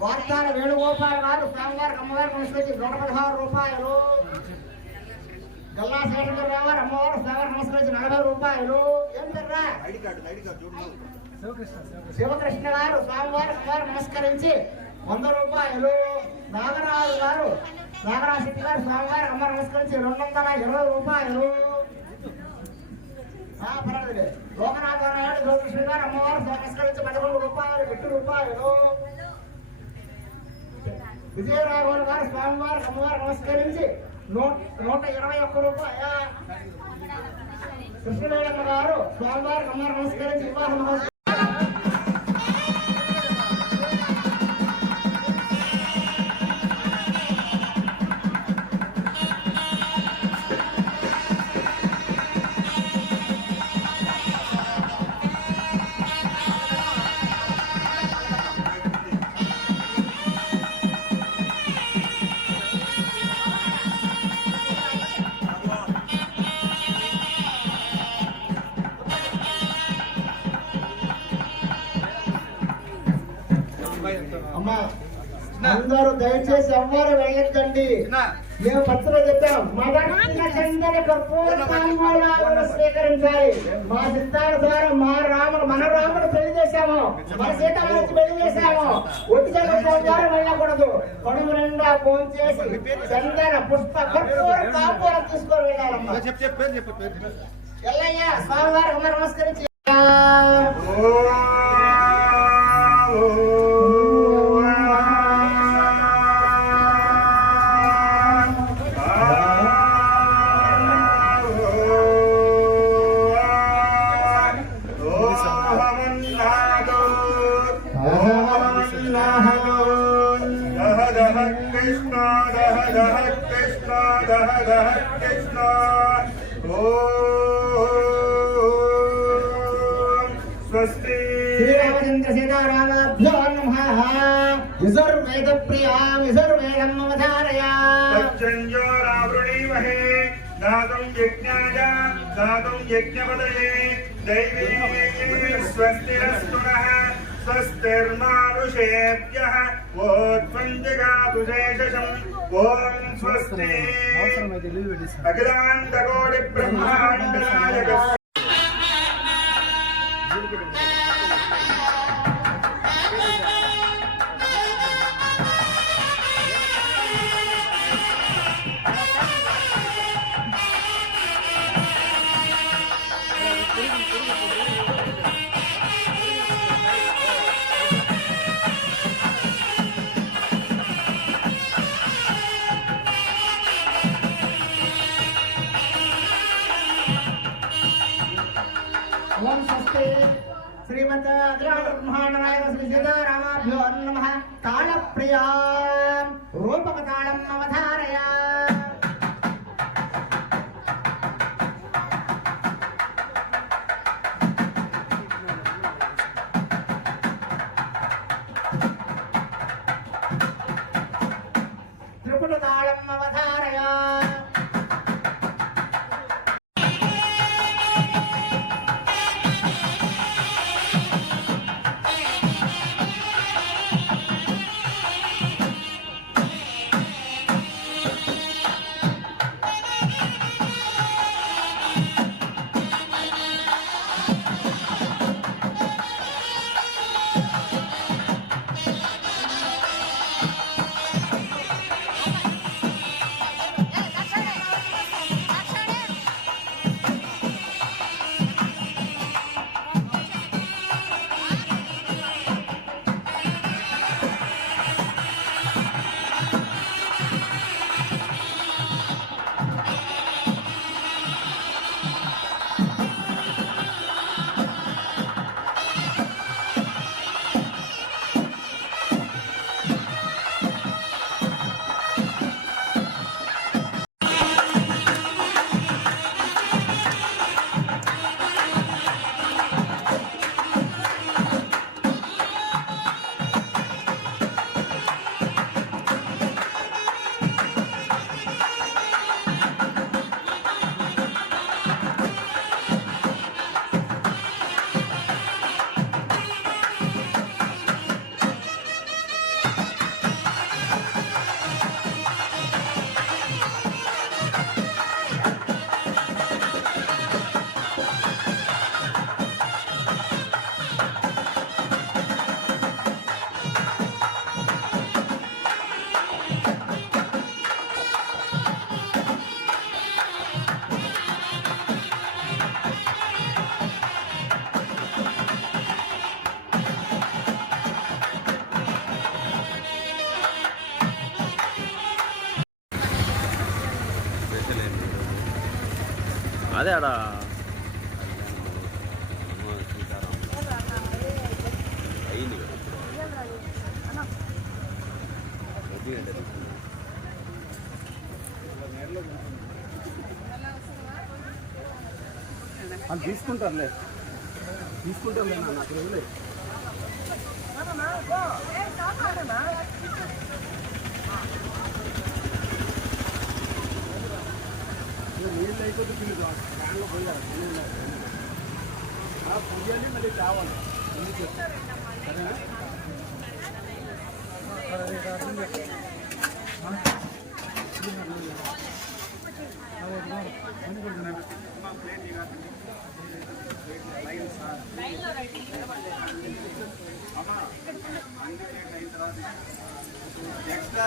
వార్తాల వేణుగోపాల్ గారు స్వామివారి నూట పదహారు రూపాయలు గల్లా నలభై రూపాయలు ఏం పెర్రా శివకృష్ణ గారు స్వామివారి అమ్మవారు నమస్కరించి వంద రూపాయలు నాగరాజు గారు నాగరాశెట్టి గారు స్వామివారి అమ్మ నమస్కరించి రెండు వందల ఇరవై రూపాయలు పర్వాలేదు లోకనాథ నాయుడు గోకృష్ణ గారు అమ్మవారు నమస్కరించి పదకొండు రూపాయలు ఎట్టు రూపాయలు విజయరాఘవన్ గారు స్వామివారు అమ్మవారు నమస్కరించి నూట ఇరవై ఒక్క రూపాయ కృష్ణవేడమ్మ గారు స్వామివారి అమ్మవారు నమస్కరించి వివాహ అమ్మా అందరూ దయచేసి అమ్మారు వెళ్ళకండి మేము పచ్చలో చెప్తాం స్వీకరించాలి మా సిద్ధాల ద్వారా మా రాముడు మన రాముడు పెళ్లి చేశాము మన సీతారాజు పెళ్లి చేశాము ఒట్టి ద్వారా వెళ్ళకూడదు కొడుకు నిండా ఫోన్ చేసి చందన పుష్ప కర్పూర కాపూర తీసుకొని వెళ్ళాలమ్మా ఎల్లయ్య స్వామివారు నమస్కరించి దహ దహ కృష్ణ దహ దహ కృష్ణ ఓ స్వస్తి శ్రీరామచంద్ర సీతారామాభ్యో నమ విసుర్వేద ప్రియాం విసుర్వేదం మమ ధారయా సజ్జంజోరావృణీమహే దాతం యజ్ఞాయ దాతం యజ్ఞపదయే దైవీ స్వస్తిరస్తు నః स्वस्तिर्मानुषेभ्यः ओत्वञ्जिगातुशेषम् ॐ स्वस्ति अखिलाण्डकोटिब्रह्माण्डनायकस्य నమస్తే శ్రీమద్రామాభ్యో నమ తాళప్రియాం రూపకతాళం అవధారయా అదే ఆడ అయింది అది తీసుకుంటారులే తీసుకుంటారులే నాకు పుయ్యాలి మళ్ళీ తేవాలి అమ్మా అన్ని అయిన తర్వాత